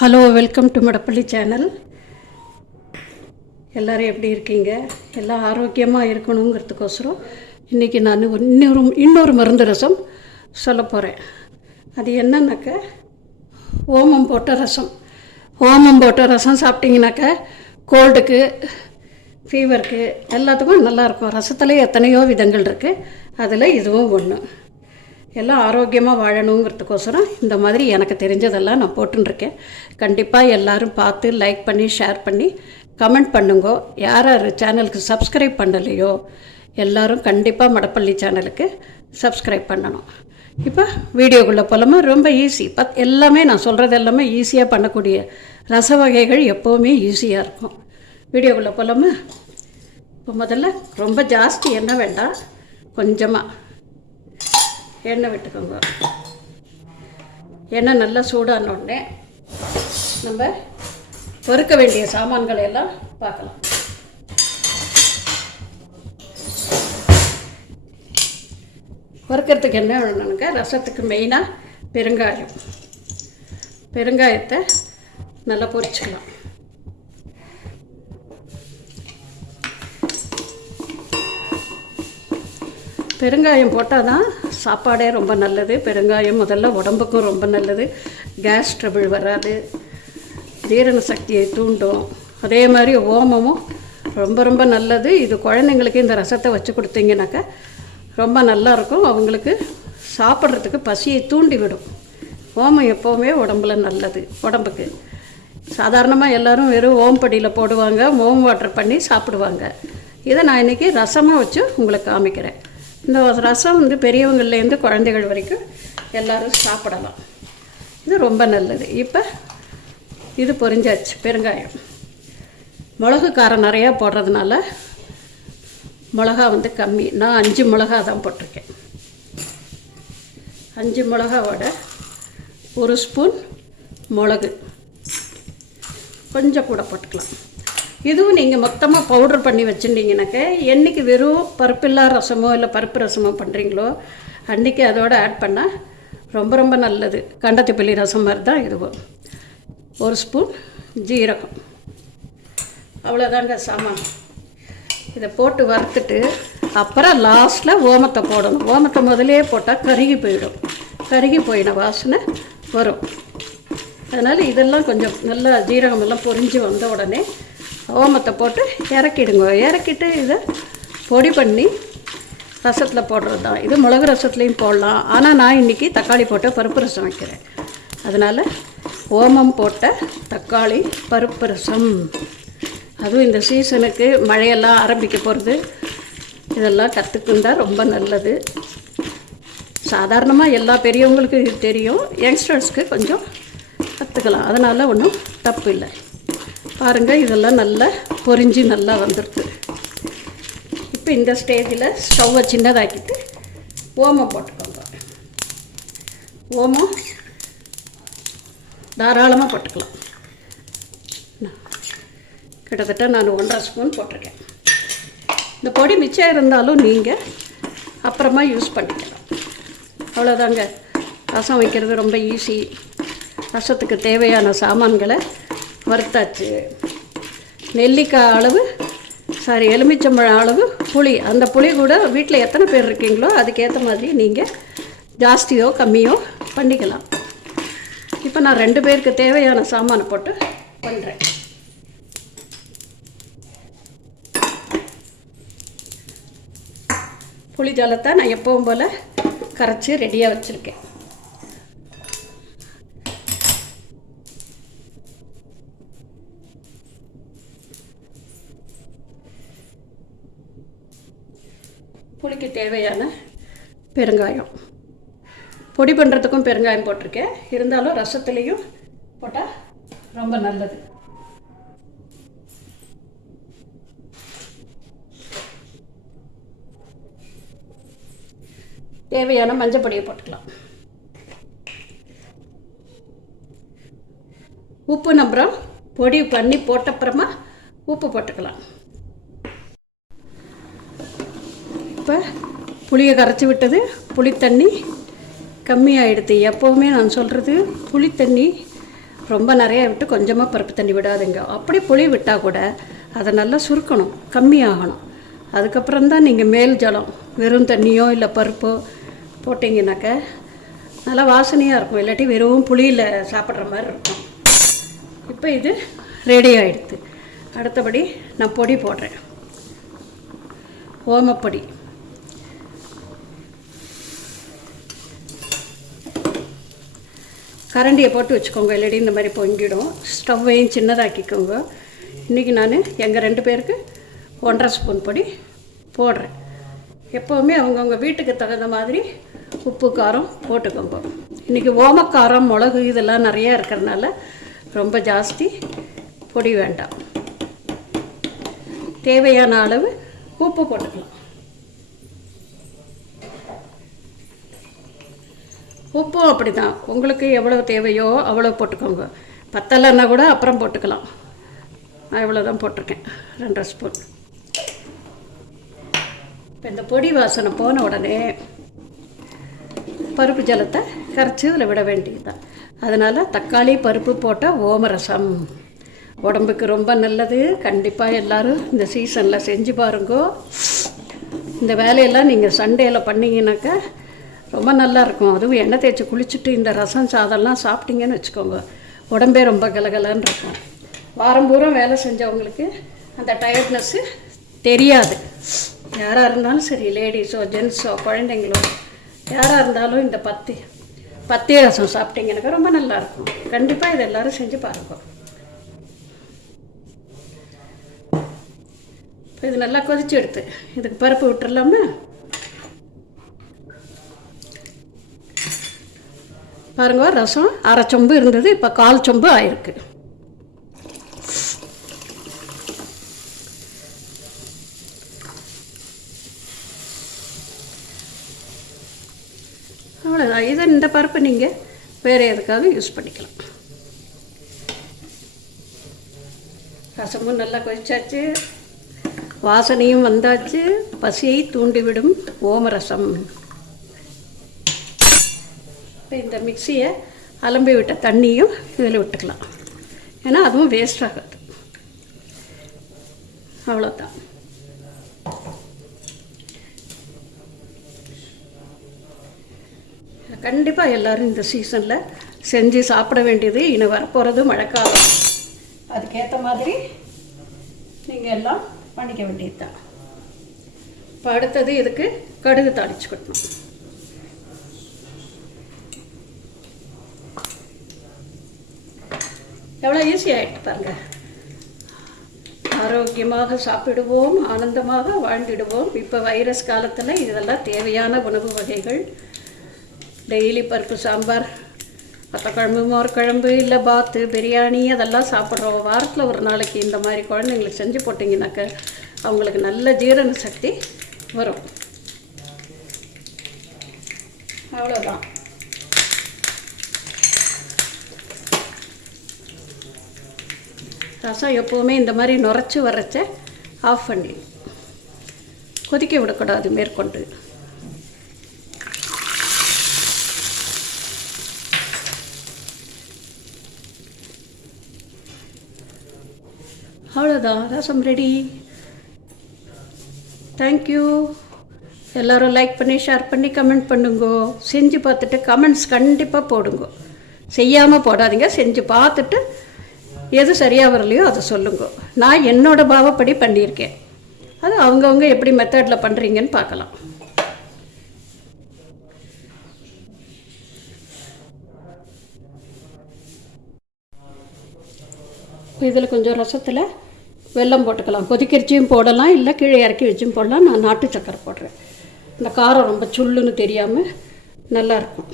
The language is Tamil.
Hello, welcome to Madappalli channel. எல்லோரும் எப்படி இருக்கீங்க? எல்லாம் ஆரோக்கியமாக இருக்கணுங்கிறதுக்கோசரம் இன்றைக்கி நான் இன்னொரு மருந்து ரசம் சொல்ல போகிறேன். அது என்னன்னாக்க ஓமம் போட்ட ரசம். ஓமம் போட்ட ரசம் சாப்பிட்டிங்கனாக்கா கோல்டுக்கு, ஃபீவருக்கு எல்லாத்துக்கும் நல்லாயிருக்கும். ரசத்துலேயே எத்தனையோ விதங்கள் இருக்குது, அதில் இதுவும் ஒன்று. எல்லாம் ஆரோக்கியமாக வாழணுங்கிறதுக்கோசரம் இந்த மாதிரி எனக்கு தெரிஞ்சதெல்லாம் நான் போட்டுருக்கேன். கண்டிப்பாக எல்லோரும் பார்த்து லைக் பண்ணி ஷேர் பண்ணி கமெண்ட் பண்ணுங்கோ. யார் யார் சேனலுக்கு சப்ஸ்கிரைப் பண்ணலையோ எல்லோரும் கண்டிப்பாக மடப்பள்ளி சேனலுக்கு சப்ஸ்கிரைப் பண்ணணும். இப்போ வீடியோக்குள்ளே போலாமா? ரொம்ப ஈஸி. எல்லாமே நான் சொல்கிறது எல்லாமே ஈஸியாக பண்ணக்கூடிய ரச வகைகள் எப்போவுமே ஈஸியாக இருக்கும். வீடியோக்குள்ளே போலாமா? இப்போ முதல்ல ரொம்ப ஜாஸ்தி எண்ணெய் வேண்டாம், கொஞ்சமாக எண்ணெய் விட்டுக்கோங்க. எண்ணெய் நல்லா சூடானோடனே நம்ம வறுக்க வேண்டிய சாமான்களை எல்லாம் பார்க்கலாம். வறுக்கிறதுக்கு என்ன வேணும்னாக்கா, ரசத்துக்கு மெயினாக பெருங்காயத்தை நல்லா பொரிச்சுக்கலாம். பெருங்காயம் போட்டால் தான் சாப்பாடே ரொம்ப நல்லது. பெருங்காயம் முதல்ல உடம்புக்கும் ரொம்ப நல்லது. கேஸ் ட்ரபிள் வராது, ஜீரண சக்தியை தூண்டும். அதே மாதிரி ஓமமும் ரொம்ப ரொம்ப நல்லது. இது குழந்தைங்களுக்கு இந்த ரசத்தை வச்சு கொடுத்தீங்கன்னாக்கா ரொம்ப நல்லாயிருக்கும். அவங்களுக்கு சாப்பிட்றதுக்கு பசியை தூண்டி விடும். ஓமம் எப்போவுமே உடம்புல நல்லது. உடம்புக்கு சாதாரணமாக எல்லோரும் வெறும் ஓம்படியில் போடுவாங்க, ஓம் வாட்டர் பண்ணி சாப்பிடுவாங்க. இதை நான் இன்றைக்கி ரசமாக வச்சு உங்களுக்கு காமிக்கிறேன். இந்த ரசம் பெரியவங்கள்லேருந்து குழந்தைகள் வரைக்கும் எல்லோரும் சாப்பிடலாம். இது ரொம்ப நல்லது. இப்போ இது பொரிஞ்சாச்சு. பெருங்காயம், மிளகு காரம் நிறையா போடுறதுனால மிளகா கம்மி. நான் 5 மிளகா தான் போட்டிருக்கேன். 5 மிளகாவோட 1 ஸ்பூன் மிளகு கொஞ்சம் கூட போட்டுக்கலாம். இதுவும் நீங்கள் மொத்தமாக பவுட்ரு பண்ணி வச்சுட்டிங்கனாக்க என்றைக்கு வெறும் பருப்பில்லா ரசமோ இல்லை பருப்பு ரசமோ பண்ணுறீங்களோ அன்றைக்கி அதோடு ஆட் பண்ணால் ரொம்ப ரொம்ப நல்லது. கண்டத்திப்பள்ளி ரசம் மாதிரி தான் இதுவும். 1 ஸ்பூன் ஜீரகம், அவ்வளோதாங்க சாமான். இதை போட்டு வறுத்துட்டு அப்புறம் லாஸ்ட்டில் ஓமத்தை போடணும். ஓமத்தை முதலே போட்டால் கருகி போயிடும். கருகி போயின வாசனை வரும். அதனால் இதெல்லாம் கொஞ்சம் நல்லா ஜீரகமெல்லாம் பொரிஞ்சு வந்த உடனே ஓமத்தை போட்டு இறக்கிடுங்க. இறக்கிட்டு இதை பொடி பண்ணி ரசத்தில் போடுறது தான். இது மிளகு ரசத்துலேயும் போடலாம். ஆனால் நான் இன்றைக்கி தக்காளி போட்ட பருப்பு ரசம் வைக்கிறேன். அதனால் ஓமம் போட்ட தக்காளி பருப்பு ரசம். அதுவும் இந்த சீசனுக்கு மழையெல்லாம் ஆரம்பிக்க போகிறது. இதெல்லாம் கற்றுக்குண்டா ரொம்ப நல்லது. சாதாரணமாக எல்லா பெரியவங்களுக்கும் இது தெரியும். யங்ஸ்டர்ஸ்க்கு கொஞ்சம் கற்றுக்கலாம். அதனால் ஒன்றும் தப்பு இல்லை. பாருங்கள், இதெல்லாம் நல்லா பொரிஞ்சு நல்லா வந்துடுது. இப்போ இந்த ஸ்டேஜில் ஸ்டவ்வை சின்னதாக்கிட்டு ஓமம் போட்டுக்கோங்க. ஓமம் தாராளமாக போட்டுக்கலாம். கிட்டத்தட்ட நான் 1.5 ஸ்பூன் போட்டிருக்கேன். இந்த பொடி மிச்சம் இருந்தாலும் நீங்கள் அப்புறமா யூஸ் பண்ணிக்கலாம். அவ்வளோதாங்க. ரசம் வைக்கிறது ரொம்ப ஈஸி. ரசத்துக்கு தேவையான சாமான்களை வறுத்தாச்சு. நெல்லிக்காய் அளவு, எலுமிச்சம்பழம் அளவு புளி. அந்த புளி கூட வீட்டில் எத்தனை பேர் இருக்கீங்களோ அதுக்கேற்ற மாதிரி நீங்கள் ஜாஸ்தியோ கம்மியோ பண்ணிக்கலாம். இப்போ நான் 2 பேருக்கு தேவையான சாமானை போட்டு பண்ணுறேன். புளி ஜலத்தை நான் எப்பவும் போல் கரைச்சி ரெடியாக வச்சுருக்கேன். புளிக்கு தேவையான பெருங்காயம், பொடி பண்ணுறதுக்கும் பெருங்காயம் போட்டிருக்கேன். இருந்தாலும் ரசத்துலேயும் போட்டால் ரொம்ப நல்லது. தேவையான மஞ்சள் பொடியை போட்டுக்கலாம். உப்பு நம்புறோம். பொடி பண்ணி போட்டப்புறமா உப்பு போட்டுக்கலாம். இப்போ புளியை கரைச்சி விட்டது. புளி தண்ணி கம்மியாகிடுது. எப்போவுமே நான் சொல்கிறது புளி தண்ணி ரொம்ப நிறைய விட்டு கொஞ்சமாக பருப்பு தண்ணி விடாதுங்க. அப்படி புளி விட்டால் கூட அதை நல்லா சுருக்கணும், கம்மியாகணும். அதுக்கப்புறம் தான் நீங்கள் மேல் ஜலம் வெறும் தண்ணியோ இல்லை பருப்போ போட்டிங்கனாக்க நல்லா வாசனையாக இருக்கும். இல்லாட்டி வெறும் புளியில் சாப்பிட்ற மாதிரி இருக்கும். இப்போ இது ரெடி ஆகிடுது. அடுத்தபடி நான் பொடி போடுறேன். ஓமப்பொடி, கரண்டியை போட்டு வச்சுக்கோங்க, இல்லாட்டி இந்த மாதிரி பொங்கிடும். ஸ்டவ்வையும் சின்னதாக்கிக்கோங்க. இன்றைக்கி நான் எங்கள் 2 பேருக்கு 1.5 ஸ்பூன் பொடி போடுறேன். எப்போவுமே அவங்கவுங்க வீட்டுக்கு தகுந்த மாதிரி உப்பு காரம் போட்டுக்கோங்க. இன்றைக்கி ஓமக்காரம் மிளகு இதெல்லாம் நிறையா இருக்கிறதுனால ரொம்ப ஜாஸ்தி பொடி வேண்டாம். தேவையான அளவு உப்பு போட்டுக்கலாம். உப்பும் அப்படி தான், உங்களுக்கு எவ்வளோ தேவையோ அவ்வளோ போட்டுக்கோங்க. பத்தலைன்னா கூட அப்புறம் போட்டுக்கலாம். நான் இவ்வளோ தான் போட்டிருக்கேன், 2.5 ஸ்பூன். இப்போ இந்த பொடி வாசனை போன உடனே பருப்பு ஜலத்தை கரைச்சி இதில் விட வேண்டியது தான். அதனால் தக்காளி பருப்பு போட்ட ஓமரசம் உடம்புக்கு ரொம்ப நல்லது. கண்டிப்பாக எல்லோரும் இந்த சீசனில் செஞ்சு பாருங்கோ. இந்த வேலையெல்லாம் நீங்கள் சண்டேயில் பண்ணிங்கனாக்கா ரொம்ப நல்லாயிருக்கும். அதுவும் எண்ணெய் தேய்ச்சி குளிச்சுட்டு இந்த ரசம் சாதம்லாம் சாப்பிட்டீங்கன்னு வச்சுக்கோங்க, உடம்பே ரொம்ப கலகலன்னு இருக்கும். வாரம் பூரா வேலை செஞ்சவங்களுக்கு அந்த டயர்ட்னஸ்ஸு தெரியாது. யாராக இருந்தாலும் சரி, லேடிஸோ ஜென்ஸோ குழந்தைங்களோ யாராக இருந்தாலும் இந்த பத்திய ரசம் சாப்பிட்டீங்கன்னாக்கா ரொம்ப நல்லாயிருக்கும். கண்டிப்பாக இதை எல்லோரும் செஞ்சு பாருங்க. இப்போ இது நல்லா கொதிச்சு எடுத்து இதுக்கு பருப்பு விட்டுறலாமா? பாருங்க, ரசம் 1/2 சொம்பு இருந்தது, இப்போ 1/4 சொம்பு ஆயிருக்கு. அவ்வளோதான். இதை இந்த பருப்பு நீங்கள் வேறு எதுக்காவது யூஸ் பண்ணிக்கலாம். ரசமும் நல்லா கொதிச்சாச்சு, வாசனையும் வந்தாச்சு. பசியை தூண்டிவிடும் ஓமரசம். இப்போ இந்த மிக்சியை அலம்பி விட்ட தண்ணியும் இதில் விட்டுக்கலாம், ஏன்னா அதுவும் வேஸ்ட் ஆகாது. அவ்வளோதான். கண்டிப்பாக எல்லோரும் இந்த சீசனில் செஞ்சு சாப்பிட வேண்டியது. இன்னும் வரப்போகிறது மழைக்காலம், அதுக்கேற்ற மாதிரி நீங்கள் எல்லாம் பண்ணிக்க வேண்டியது தான். இப்போ அடுத்தது இதுக்கு கடுகு தாளிச்சு கொட்டணும். எவ்வளோ ஈஸி ஆகிட்டு பாருங்கள். ஆரோக்கியமாக சாப்பிடுவோம், ஆனந்தமாக வாழ்ந்திடுவோம். இப்போ வைரஸ் காலத்தில் இதெல்லாம் தேவையான உணவு வகைகள். டெய்லி பருப்பு சாம்பார், பத்தக்குழம்பு, மோர் குழம்பு, இல்லை பாத்து, பிரியாணி அதெல்லாம் சாப்பிட்றோம். வாரத்தில் ஒரு நாளைக்கு இந்த மாதிரி குழந்தைங்களுக்கு செஞ்சு போட்டிங்கனாக்க அவங்களுக்கு நல்ல ஜீரண சக்தி வரும். அவ்வளோதான். ரசம் எப்போவுமே இந்த மாதிரி நுரைச்சி வரைச்ச ஆஃப் பண்ணி கொதிக்க விடக்கூடாது மேற்கொண்டு. அவ்வளோதான், ரசம் ரெடி. தேங்க்யூ. எல்லோரும் லைக் பண்ணி, ஷேர் பண்ணி, கமெண்ட் பண்ணுங்கோ. செஞ்சு பார்த்துட்டு கமெண்ட்ஸ் கண்டிப்பாக போடுங்க. செய்யாமல் போடாதீங்க. செஞ்சு பார்த்துட்டு எது சரியாக வரலையோ அதை சொல்லுங்க. நான் என்னோடய பாவப்படி பண்ணியிருக்கேன். அது அவங்கவுங்க எப்படி மெத்தடில் பண்ணுறீங்கன்னு பார்க்கலாம். இதில் கொஞ்சம் ரசத்தில் வெல்லம் போட்டுக்கலாம். கொதிக்கிறச்சியும் போடலாம், இல்லை கீழே இறக்கி வச்சும் போடலாம். நான் நாட்டு சக்கரை போடுறேன். இந்த காரம் ரொம்ப சுள்ளுன்னு தெரியாமல் நல்லாயிருக்கும்.